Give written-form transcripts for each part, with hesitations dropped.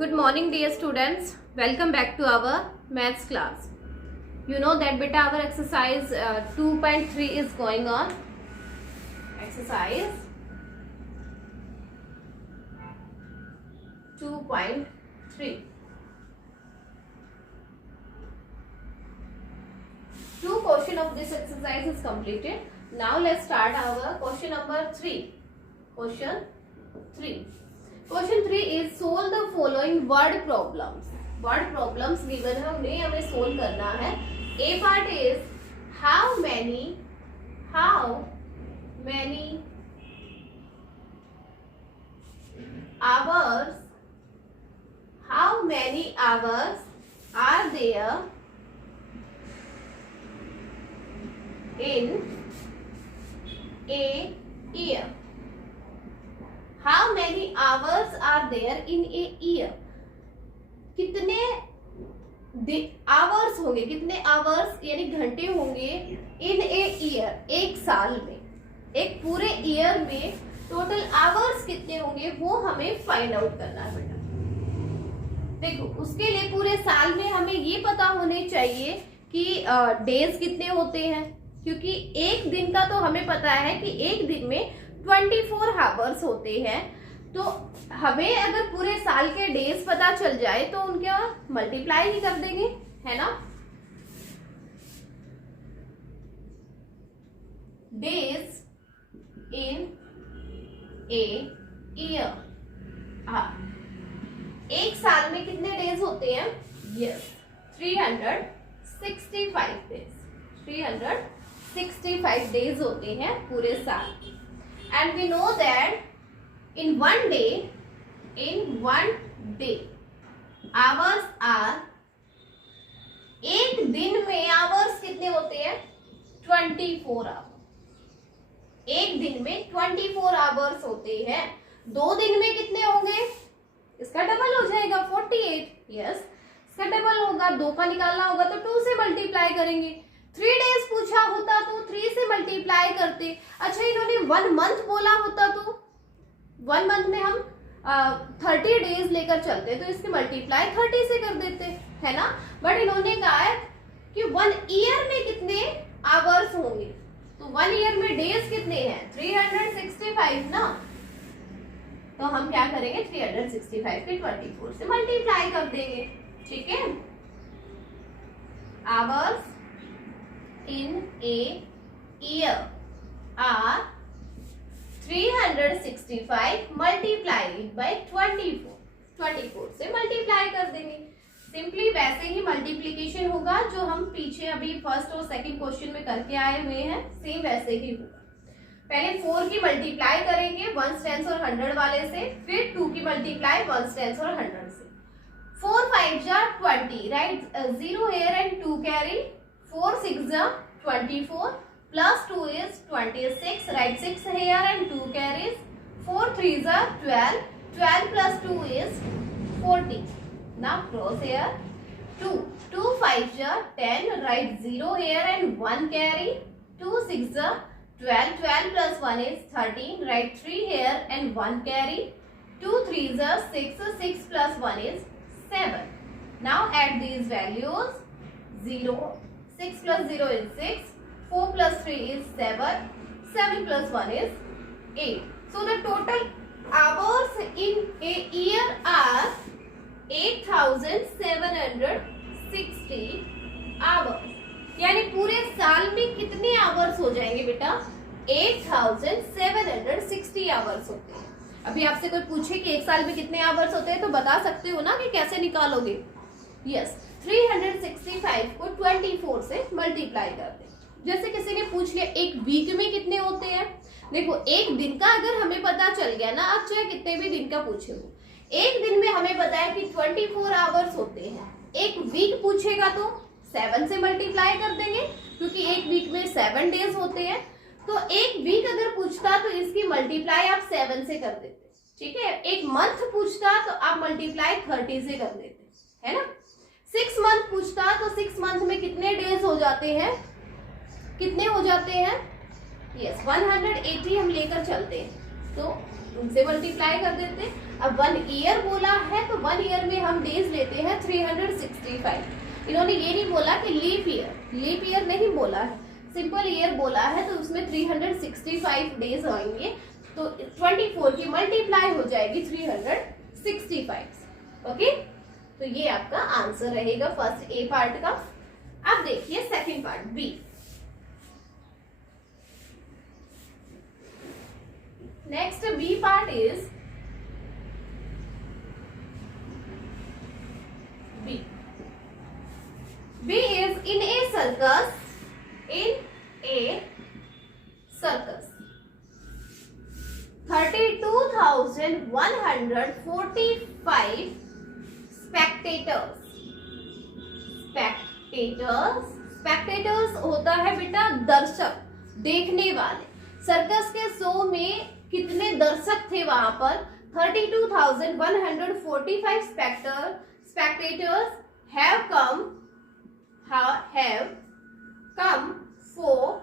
Good morning dear students, welcome back to our maths class. You know that beta our exercise 2.3 is going on. Exercise 2.3. Two question of this exercise is completed. Now let's start our question number 3. Question 3. Question 3 is solve the following word problems. Word problems given है उन्हें हमें solve करना है. A part is how many hours are there in a year. How many hours are there in a year? कितने hours होंगे, कितने hours यानी घंटे होंगे इन ए ईयर, एक साल में, एक पूरे ईयर में टोटल आवर्स कितने होंगे वो हमें फाइंड आउट करना है बेटा. देखो उसके लिए पूरे साल में हमें ये पता होने चाहिए कि डेज कितने होते हैं, क्योंकि एक दिन का तो हमें पता है कि एक दिन में 24 आवर्स होते हैं. तो हमें अगर पूरे साल के डेज पता चल जाए तो उनका मल्टीप्लाई ही कर देंगे, है ना. Days in a year. हाँ, एक साल में कितने डेज होते हैं? Yes, 365 days. 365 डेज होते हैं पूरे साल. And we know that in one day, hours are, एक दिन में hours कितने होते हैं? 24 आवर्स. एक दिन में 24 आवर्स होते हैं. दो दिन में कितने होंगे? इसका डबल हो जाएगा 48. यस, इसका डबल होगा. 2 का निकालना होगा तो 2 से मल्टीप्लाई करेंगे. 3 डेज पूछा होता तो 3 से मल्टीप्लाई करते. अच्छा, इन्होंने 1 मंथ बोला होता तो 1 मंथ में हम 30 डेज लेकर चलते तो इसकी मल्टीप्लाई 30 से कर देते, है ना. बट इन्होंने कहा है कि 1 ईयर में कितने आवर्स होंगे, तो 1 ईयर में डेज कितने हैं? 365 ना. तो हम क्या करेंगे? 365 के 24 से मल्टीप्लाई कर देंगे. ठीक है. Hours in a year are 365 multiplied by 24. 24 से मल्टीप्लाई कर देंगे. सिंपली वैसे ही मल्टीप्लीकेशन होगा जो हम पीछे अभी फर्स्ट और सेकंड क्वेश्चन में करके आए हुए हैं, सेम वैसे ही होगा. पहले 4 की मल्टीप्लाई करेंगे 1 टेंस और 100 वाले से, फिर 2 की मल्टीप्लाई 1 टेंस और 100 से. 4 5 जा 20, right. 0 here and 2 carry. 4 6 are 24 plus 2 is 26, right. 6 here and 2 carries. 4 3s are 12. 12 plus 2 is 14. Now cross here. 2 5s are 10, right. 0 here and 1 carry. 2 6 are 12. 12 plus 1 is 13, right. 3 here and 1 carry. 2 3s are 6. 6 plus 1 is 7. Now add these values. 0. 6 plus 0 is 6. 4 plus 3 is 7. 7 plus 1 is 8. So the total hours in a year are 8,760 hours. यानी पूरे साल में कितने hours हो जाएंगे बेटा? 8,760 hours होते हैं. अभी आपसे कोई पूछे कि एक साल में कितने आवर्स होते हैं तो बता सकते हो ना कि कैसे निकालोगे. यस, 365 को 24 से मल्टीप्लाई कर दे. जैसे किसी ने पूछ लिया एक वीक में कितने होते हैं. देखो एक दिन का अगर हमें पता चल गया ना, आप चाहे कितने भी दिन का पूछे हो, एक दिन में हमें पता है कि 24 आवर्स होते हैं. एक वीक पूछेगा तो 7 से मल्टीप्लाई कर देंगे, क्योंकि एक वीक में 7 डेज होते हैं. तो एक वीक अगर पूछता तो इसकी मल्टीप्लाई आप 7 से कर देते. ठीक है. एक मंथ पूछता तो आप मल्टीप्लाई 30 से कर देते, है ना. 6 मंथ पूछता तो 6 मंथ में कितने डेज हो जाते हैं? कितने हो जाते हैं? यस, 180 हम लेकर चलते हैं. तो उनसे मल्टीप्लाई कर देते हैं। अब 1 ईयर बोला है तो 1 ईयर में हम डेज लेते हैं 365। इन्होंने ये नहीं बोला कि लीप ईयर नहीं बोला है, सिंपल ईयर बोला है, तो उसमें 365 डेज आएंगे, तो 24 की मल्टीप्लाई हो जाएगी 365। ओके, तो ये आपका आंसर रहेगा फर्स्ट ए पार्ट का। अब देखिए second part B. Next B part is B is in a circus. 32,145 spectators होता है बेटा दर्शक, देखने वाले। सर्कस के शो में कितने दर्शक थे वहां पर? 32,145 spectators have come for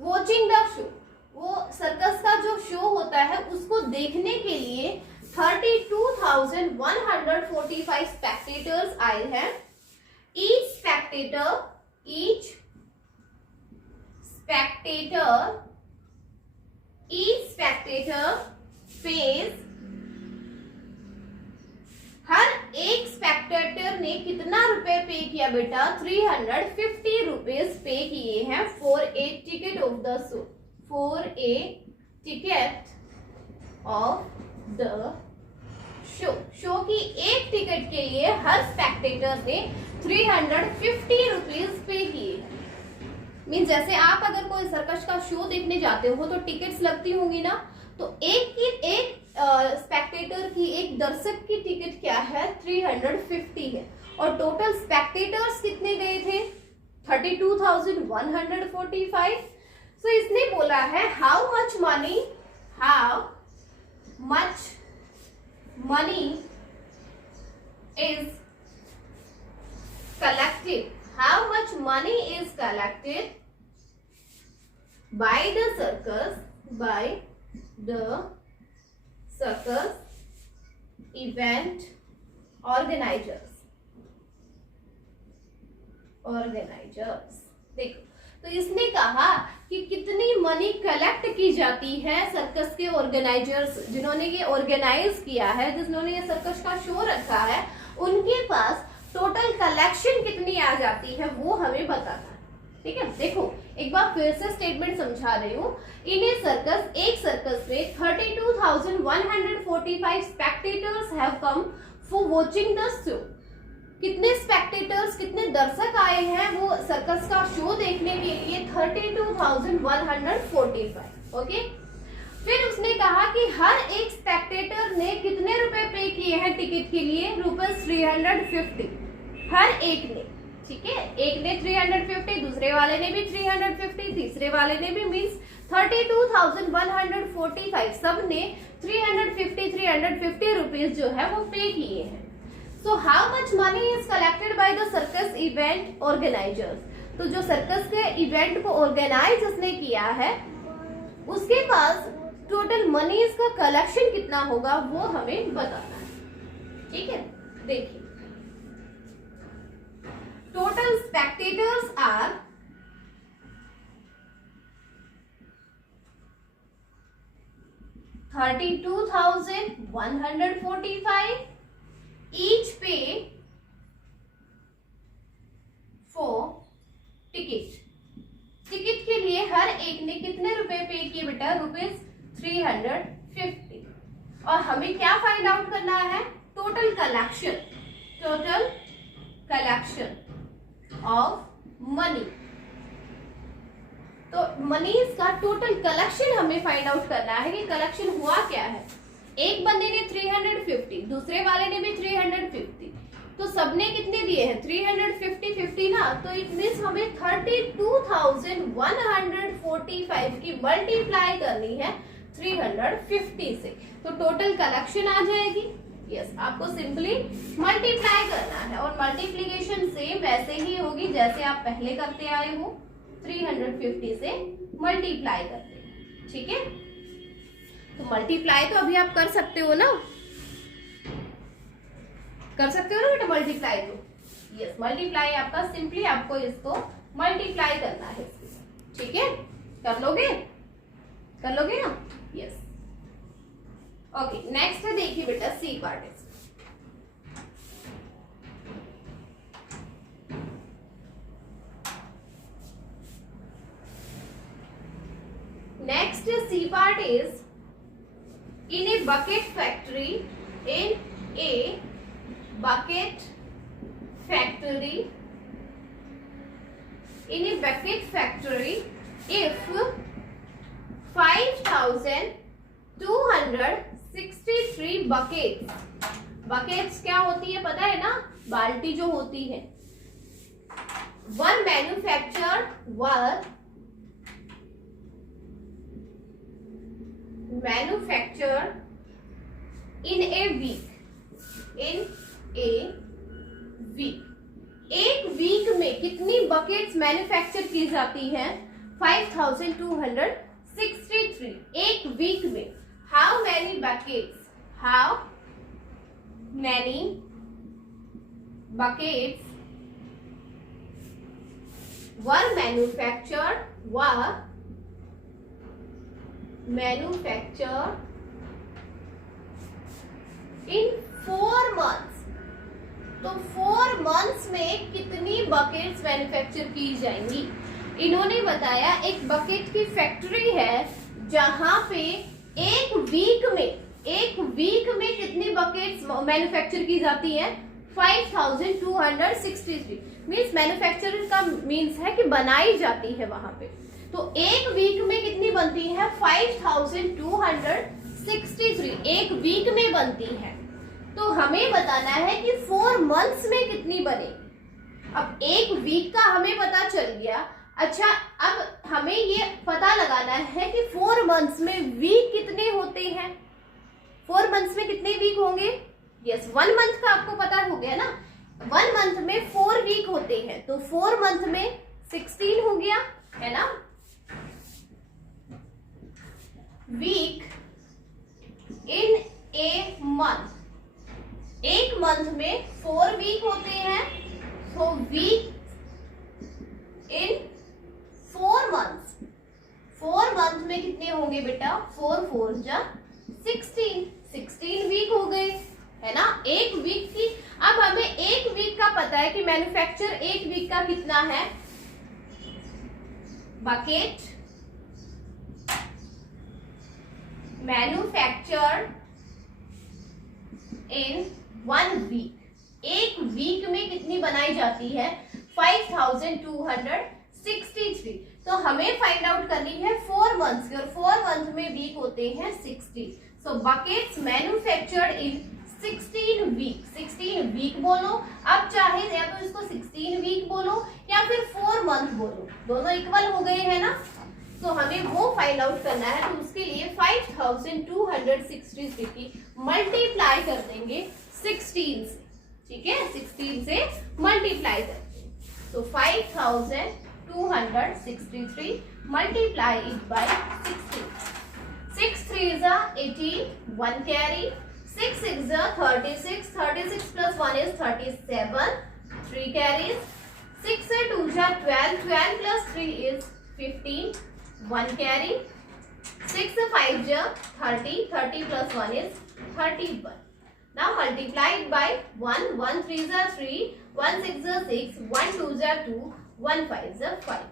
watching the show। वो सर्कस का जो शो होता है उसको देखने के लिए 32,145 स्पेक्टेटर्स आए हैं। Each spectator pays, हर एक स्पेक्टेटर ने कितना रुपए पे किया बेटा? 350 रुपीज पे किए हैं for a ticket of the show, show की एक टिकट के लिए हर स्पेक्टेटर ने 350 रुपीज पे किए। मीन जैसे आप अगर कोई सर्कस का शो देखने जाते हो तो टिकट्स लगती होंगी ना, तो एक स्पेक्टेटर की, एक दर्शक की टिकट क्या है? 350 है। और टोटल स्पेक्टेटर्स कितने गए थे? 32,145। सो इसने बोला है how much money is collected by the circus event organizers। देखो, तो इसने कहा कि कितनी मनी कलेक्ट की जाती है सर्कस के ऑर्गेनाइजर्स, जिन्होंने ये ऑर्गेनाइज किया है, जिन्होंने ये सर्कस का शो रखा है, उनके पास टोटल कलेक्शन कितनी आ जाती है वो हमें बताना है। ठीक है, देखो एक बार फिर से स्टेटमेंट समझा रही हूँ। इन ए सर्कस, एक सर्कस में 32,145 spectators have come for watching the show. कितने स्पेक्टेटर्स, कितने दर्शक आए हैं वो सर्कस का शो देखने के लिए? 32,145। ओके, फिर उसने कहा कि हर एक स्पेक्टेटर ने कितने रुपए पे किए हैं टिकट के लिए? ₹350 हर एक ने। ठीक है, एक ने 350, दूसरे वाले ने भी 350, तीसरे वाले ने भी, मींस 32,145 सब ने 350 रुपीज जो है वो पे किए हैं। So how much money is collected by the circus event organisers? तो जो सर्कस के इवेंट को ऑर्गेनाइज उसने किया है उसके पास टोटल मनीज का कलेक्शन कितना होगा वो हमें बताना है। ठीक है, देखिए total spectators are 32,145, each pay for ticket. Ticket के लिए हर एक ने कितने रुपए पे किए बेटा? ₹350। और हमें क्या फाइंड आउट करना है? Total collection of money. तो मनीज का टोटल कलेक्शन हमें फाइंड आउट करना है कि कलेक्शन हुआ क्या है। एक बंदे ने 350, दूसरे वाले ने भी 350, तो सबने कितने दिए हैं? 350 ना, तो इट मींस हमें 32,145 की मल्टीप्लाई करनी है 350 से, तो टोटल कलेक्शन आ जाएगी। यस, आपको सिंपली मल्टीप्लाई करना है और मल्टीप्लीकेशन सेम वैसे ही होगी जैसे आप पहले करते आए हो, 350 से मल्टीप्लाई करते हैं। ठीक है, तो मल्टीप्लाई तो अभी आप कर सकते हो ना, कर सकते हो ना बेटा मल्टीप्लाई। तो यस, मल्टीप्लाई आपका सिंपली आपको इसको मल्टीप्लाई करना है, ठीक है, कर लोगे, कर लोगे ना, यस। ओके, नेक्स्ट है देखिए बेटा C part. Next C part is in a bucket factory. In a bucket factory. In a bucket factory, if 5,263 buckets क्या होती है पता है ना, बाल्टी जो होती है, one manufacture in a week, एक वीक में कितनी बकेट्स मैन्युफैक्चर की जाती हैं? 5,263 एक वीक में। How many buckets were manufacture in 4 months। तो 4 months में कितनी बकेट्स मैन्युफैक्चर की जाएंगी? इन्होंने बताया एक बकेट की फैक्ट्री है जहां पे एक वीक में कितनी बकेट्स मैन्युफैक्चर की जाती है? 5,263। मीन्स मैन्युफैक्चरिंग का मीन्स है कि बनाई जाती है वहां पे। तो एक वीक में कितनी बनती है? 5,263 एक वीक में बनती है। तो हमें बताना है कि 4 months में कितनी बनेगी। अब एक वीक का हमें पता चल गया। अच्छा, अब हमें ये पता लगाना है कि 4 months में वीक कितने होते हैं। 4 months में कितने वीक होंगे? यस, 1 month का आपको पता हो गया ना। 1 month में 4 वीक होते हैं, तो 4 month में 16 हो गया, है ना। वीक इन ए मंथ, एक मंथ में 4 वीक होते हैं, तो वीक इन 4 months, 4 month में कितने होंगे बेटा? 4 4 जा 16 वीक हो गए, है ना। एक वीक की, अब हमें एक वीक का पता है कि मैन्युफैक्चर एक वीक का कितना है? बकेट मैन्युफैक्चर्ड इन 1 वीक, एक वीक में कितनी बनाई जाती है? 5,263। तो हमें फाइंड आउट करनी है 4 months की, और 4 month में वीक होते हैं 60। So buckets manufactured in 16 week, 16 week बोलो। अब चाहे या तो इसको 16 वीक बोलो या फिर 4 month बोलो, दोनों इक्वल हो गए हैं ना। तो हमें वो फाइंड आउट करना है, तो उसके लिए 5,263 की मल्टीप्लाई कर देंगे 16 से, ठीक है, 16 से मल्टीप्लाई करते। तो 5,263 multiply it bye 16। 6 3 is 18, 1 carry, 6 6 is 36, 36 plus 1 is 37, 3 carries, 6 से 2 is 12, 12 plus 3 is 15, 1 carry, 6 5 is 30, 30 plus 1 is 31. Now multiply it by 1, 1 3 is 3, 1 6 is 6, 1 2 is 2, 1 5 is 5.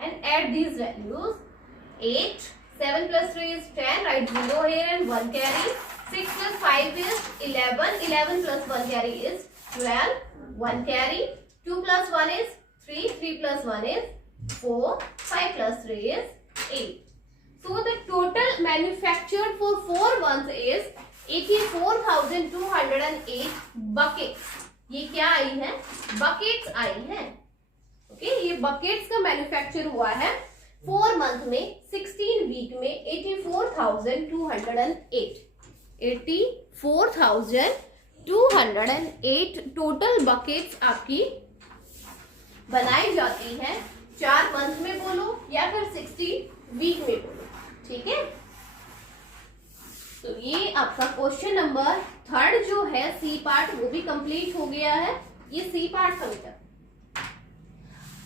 And add these values. 8, 7 plus 3 is 10, write 0 here and 1 carry. 6 plus 5 is 11, 11 plus 1 carry is 12, 1 carry. 2 plus 1 is 3, 3 plus 1 is 4, 5 plus 3 is 8. So the total manufactured for 4 months is 84,208 buckets. ये क्या आई है? Buckets आई है। Okay, ये buckets का manufacture हुआ है 4 month में, 16 week में 84,208 टोटल बकेट्स आपकी बनाई जाती हैं 4 मंथ में बोलो या फिर 16 वीक में बोलो, ठीक है। क्वेश्चन नंबर 3 जो है सी पार्ट वो भी कंप्लीट हो गया है। ये सी पार्ट था बेटा।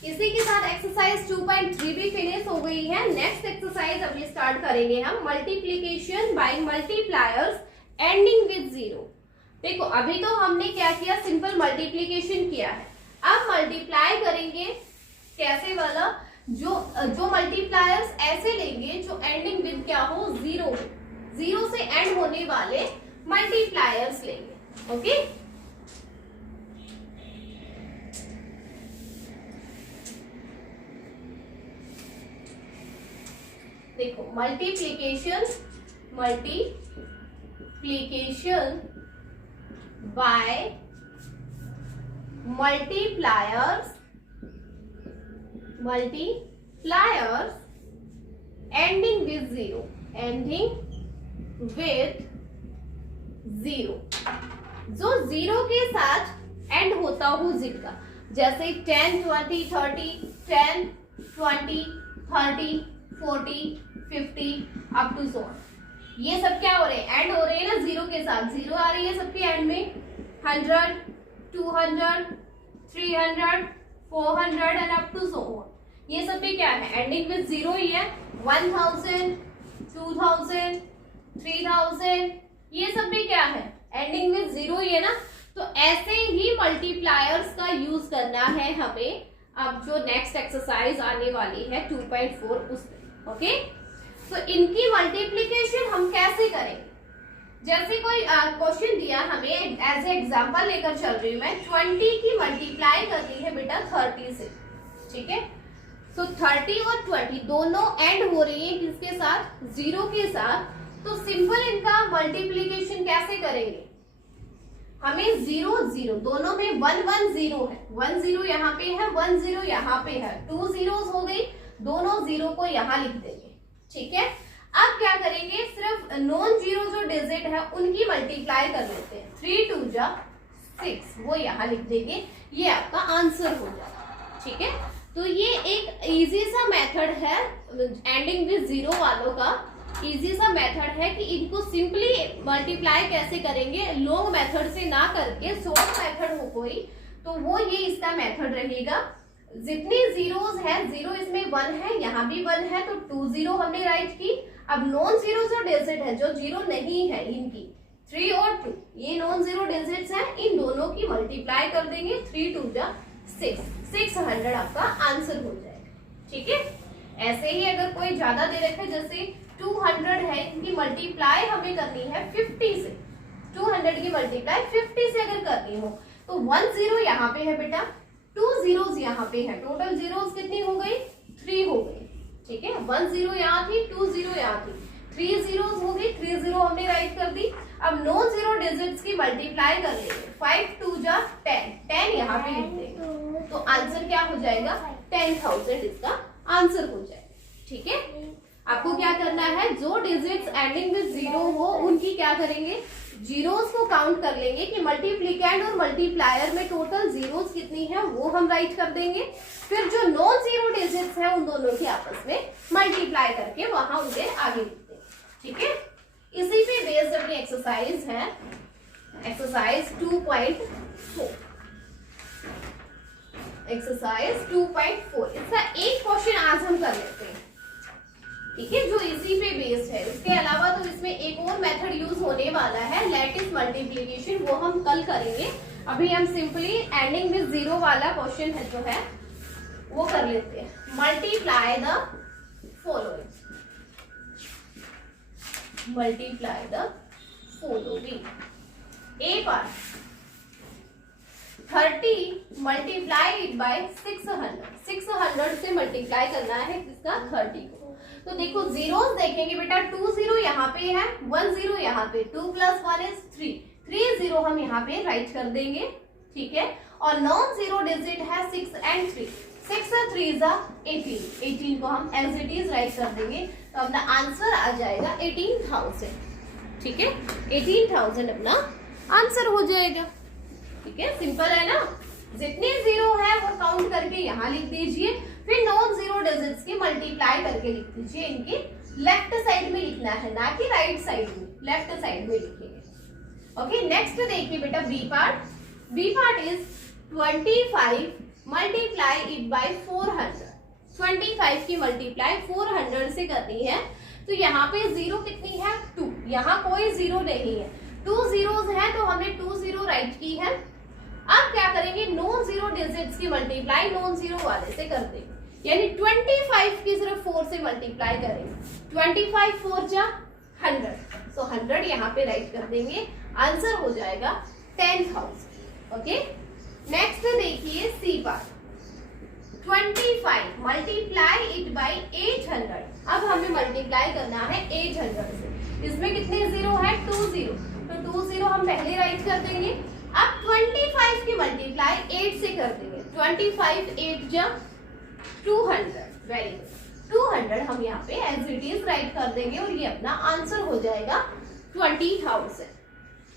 इसी के साथ एक्सरसाइज 2.3 भी फिनिश हो गई है। नेक्स्ट एक्सरसाइज अभी स्टार्ट करेंगे हम, multiplication bye multipliers ending with 0। देखो अभी तो हमने क्या किया, सिंपल मल्टीप्लीकेशन किया है। अब मल्टीप्लाई करेंगे कैसे वाला, जो मल्टीप्लायर्स ऐसे लेंगे जो एंडिंग विद क्या हो, 0 हो। 0 से एंड होने वाले मल्टीप्लायर्स लेंगे। ओके, देखो multiplication bye multipliers ending with 0, जो 0 के साथ एंड होता हो जिनका, जैसे 10, 20, 30, 10, 20, 30, 40, 50 अप टू सो। ये सब क्या हो रहे हैं, एंड हो रहे हैं ना 0 के साथ। 0 आ रही है सबके एंड में, 100, 200, 300, 400 एंड अप टू सो। ये सब भी क्या है, एंडिंग विद 0 ही है। 1000, 2000, 3000, ये सब भी क्या है, एंडिंग विद 0 ही है ना। तो ऐसे ही मल्टीप्लायर्स का यूज करना है हमें अब जो नेक्स्ट एक्सरसाइज आने वाली है 2.4 उसमें। ओके, तो इनकी मल्टीप्लीकेशन हम कैसे करेंगे, जैसे कोई क्वेश्चन दिया हमें, एज ए एग्जांपल लेकर चल रही हूं मैं, 20 की मल्टीप्लाई करनी है बेटा 30 से। ठीक है, तो 30 और 20 दोनों एंड हो रही है किसके साथ, 0 के साथ। तो सिंपल इनका मल्टीप्लीकेशन कैसे करेंगे, हमें 0 0 दोनों में 1 1 0 है, 1 0 यहाँ पे है, 1 0 यहाँ पे है, 2 zeros हो गई, दोनों 0 को यहाँ लिख देंगे। ठीक है, अब क्या करेंगे, सिर्फ नॉन जीरो जो डिजिट है उनकी मल्टीप्लाई कर लेते हैं। 3 2 जा 6, वो यहाँ लिख देंगे, ये आपका आंसर हो जाएगा। ठीक है, तो ये एक इजी सा मेथड है एंडिंग विद 0 वालों का, इजी सा मेथड है कि इनको सिंपली मल्टीप्लाई कैसे करेंगे, लॉन्ग मेथड से ना करके शॉर्ट मेथड हो कोई तो वो ये इसका मेथड रहेगा। जितनी जीरोस है, 0 इसमें 1 है, यहाँ भी 1 है, तो 2 0 हमने राइट की। अब नॉन जीरो जो डिजिट है, जो 0 नहीं है, इनकी 3 और 2 ये नॉन जीरो डिजिट्स हैं, इन दोनों की मल्टीप्लाई कर देंगे। 3 2 जा 6, 600 आपका आंसर हो जाएगा। ठीक है, ऐसे ही अगर कोई ज्यादा दे रखे, जैसे 200 है, इनकी मल्टीप्लाई हमें करनी है 50 से। 200 की मल्टीप्लाई 50 से अगर करनी हो तो 1 0 यहाँ पे है बेटा, 2 zeros यहाँ पे है, टोटल जीरोस कितनी हो गई, 3 हो गई। ठीक है, 1 0 यहाँ थी, 2 0 यहाँ थी, 3 zeros हो गई, 3 0 हमने राइट कर दी। अब नॉन जीरो डिजिट्स की मल्टीप्लाई कर लेंगे, 5 2 जा 10, 10 यहाँ पे लिख देंगे, तो आंसर क्या हो जाएगा, 10,000 इसका आंसर हो जाएगा। ठीक है, आपको क्या करना है, जो डिजिट्स एंडिंग विद 0 हो उनकी क्या करेंगे, जीरोस को काउंट कर लेंगे कि मल्टीप्लिकेंड और मल्टीप्लायर में टोटल जीरोस कितनी है, वो हम राइट कर देंगे। फिर जो नॉन जीरो डिजिट्स है उन दोनों की आपस में मल्टीप्लाई करके वहां उसे आगे लिखते हैं। ठीक है, इसी पे बेस्ड अपनी एक्सरसाइज है, एक्सरसाइज 2.4। एक्सरसाइज 2.4 इसका एक क्वेश्चन आज हम कर लेते हैं। ठीक है, जो इसी पे बेस्ड है। इसके अलावा तो इसमें एक और मेथड यूज होने वाला है, लैटिस मल्टीप्लिकेशन, वो हम कल करेंगे। अभी हम सिंपली एंडिंग विद 0 वाला क्वेश्चन है जो है वो कर लेते हैं। Multiply the following, multiply the following. A part 30 multiplied by 600 से मल्टीप्लाई करना है किसका, 30 को। तो देखो जीरोस देखेंगे बेटा, 2 0 यहाँ पे है, 1 0 यहाँ पे, 2 + 1 is 3, 3 0 हम यहाँ पे राइट कर देंगे। ठीक है, और नॉन जीरो डिजिट है 6 and 3, 6 और 3 जा 18, 18 को हम एज इट इज राइट कर देंगे, तो अपना आंसर आ जाएगा 18,000। ठीक है, 18,000 अपना आंसर हो जाएगा। ठीक है, सिंपल है ना, जितने जीरो है वो काउंट करके यहाँ लिख दीजिए, फिर नॉन जीरो डिजिट्स की मल्टीप्लाई करके लिख दीजिए इनकी लेफ्ट साइड में लिखना है, ना कि राइट साइड में, लेफ्ट साइड में लिखेंगे। ओके, नेक्स्ट देखिए बेटा B part. B part is 25 multiply it by 400। 25 की मल्टीप्लाई 400 से करनी है। तो यहाँ पे जीरो कितनी है 2, यहाँ कोई जीरो नहीं है, 2 जीरोस है तो हमने 2 जीरो राइट की है। अब क्या करेंगे, नॉन जीरो डिजिट्स की मल्टीप्लाई नॉन जीरो वाले से कर देंगे, यानी 25 की सिर्फ 4 से मल्टीप्लाई करेंगे। 25 4 जा 100, तो 100 यहाँ पे राइट कर देंगे, आंसर हो जाएगा 10,000। ओके, नेक्स्ट देखिए C part. 25 multiply it by 800। अब हमें मल्टीप्लाई करना है 800 से। इसमें कितने जीरो है 2 जीरो, तो 2 जीरो हम पहले राइट कर देंगे। अब 25 की मल्टीप्लाई 8 से कर देंगे। 25 8 जा 200। वेरी गुड, 200 हम यहाँ पे एज इट इज राइट कर देंगे और ये अपना आंसर हो जाएगा 20,000।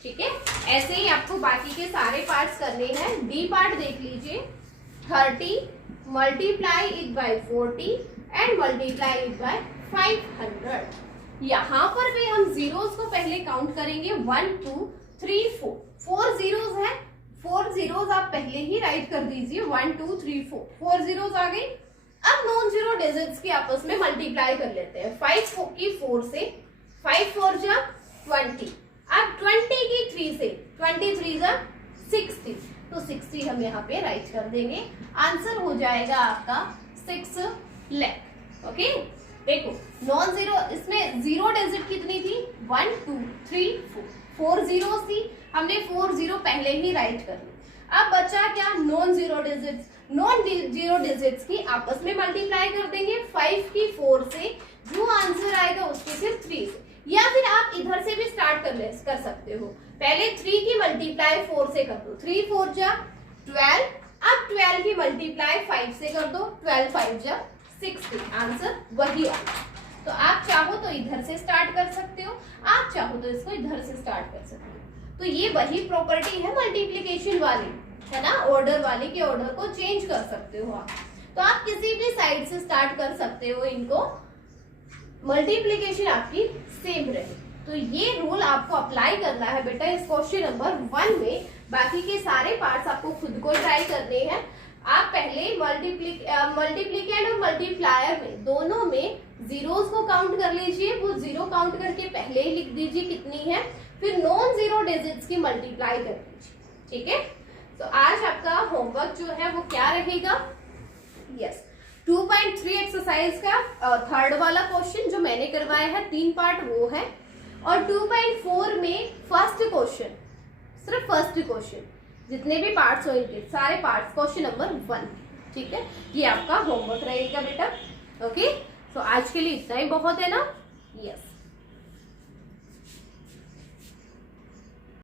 ठीक है, ऐसे ही आपको बाकी के सारे पार्ट्स करने हैं। डी पार्ट देख लीजिए। 30 multiply it bye 40 and multiply it bye 500। यहाँ पर भी हम जीरोस को पहले काउंट करेंगे। 1 2 3 4, 4 जीरोस है, 4 जीरोस आप पहले ही राइट कर दीजिए। 1 2 3 4, 4 जीरोस आ गई। अब नॉन जीरो डिजिट्स की आपस में मल्टीप्लाई कर लेते हैं। 5 की 4 से, 5 4 जा 20। अब 20 की 3 से, 23 जा 60, तो 60 हम यहाँ पे राइट कर देंगे। आंसर हो जाएगा आपका 6 लाख। ओके, देखो नॉन जीरो, इसमें जीरो डिजिट कितनी थी 1 2 3 4, 4 जीरो थी, हमने 4 जीरो पहले ही राइट कर ली। अब बचा क्या, non zero digits. Non zero digits की आपस में मल्टीप्लाई कर देंगे। 5 की 4 से, जो आंसर आएगा उसके फिर 3 से, या फिर आप इधर से भी स्टार्ट कर सकते हो। पहले 3 की मल्टीप्लाई 4 से कर दो, 3 4 जा 12। अब 12 की मल्टीप्लाई 5 से कर दो, 12 5 जा 60, आंसर वही आएगा। तो आप चाहो तो इधर से स्टार्ट कर सकते हो, आप चाहो तो इसको इधर से स्टार्ट कर सकते हो। तो ये वही प्रॉपर्टी है मल्टीप्लिकेशन वाली, है ना, ऑर्डर वाली के ऑर्डर को चेंज कर सकते हो आप। तो आप किसी भी साइड से स्टार्ट कर सकते हो इनको, मल्टीप्लिकेशन आपकी सेम रहे। तो ये रूल आपको अप्लाई करना है बेटा इस क्वेश्चन नंबर 1 में। बाकी के सारे पार्ट्स आपको खुद को ट्राई करने हैं। आप पहले मल्टीप्लिकेंड और मल्टीप्लायर में दोनों में जीरोस को काउंट कर लीजिए। वो जीरो काउंट करके पहले ही लिख दीजिए कितनी है, फिर नॉन जीरो डिजिट्स की मल्टीप्लाई कर दीजिए। ठीक है, तो आज आपका होमवर्क जो है वो क्या रहेगा, यस 2.3 एक्सरसाइज का थर्ड वाला क्वेश्चन जो मैंने करवाया है, 3 पार्ट वो है। और 2.4 में फर्स्ट क्वेश्चन, सिर्फ फर्स्ट क्वेश्चन, जितने भी पार्ट्स हो इनके सारे पार्ट्स क्वेश्चन नंबर 1। ठीक है, ये आपका होमवर्क रहेगा बेटा। ओके, तो आज के लिए इतना ही बहुत है ना, यस।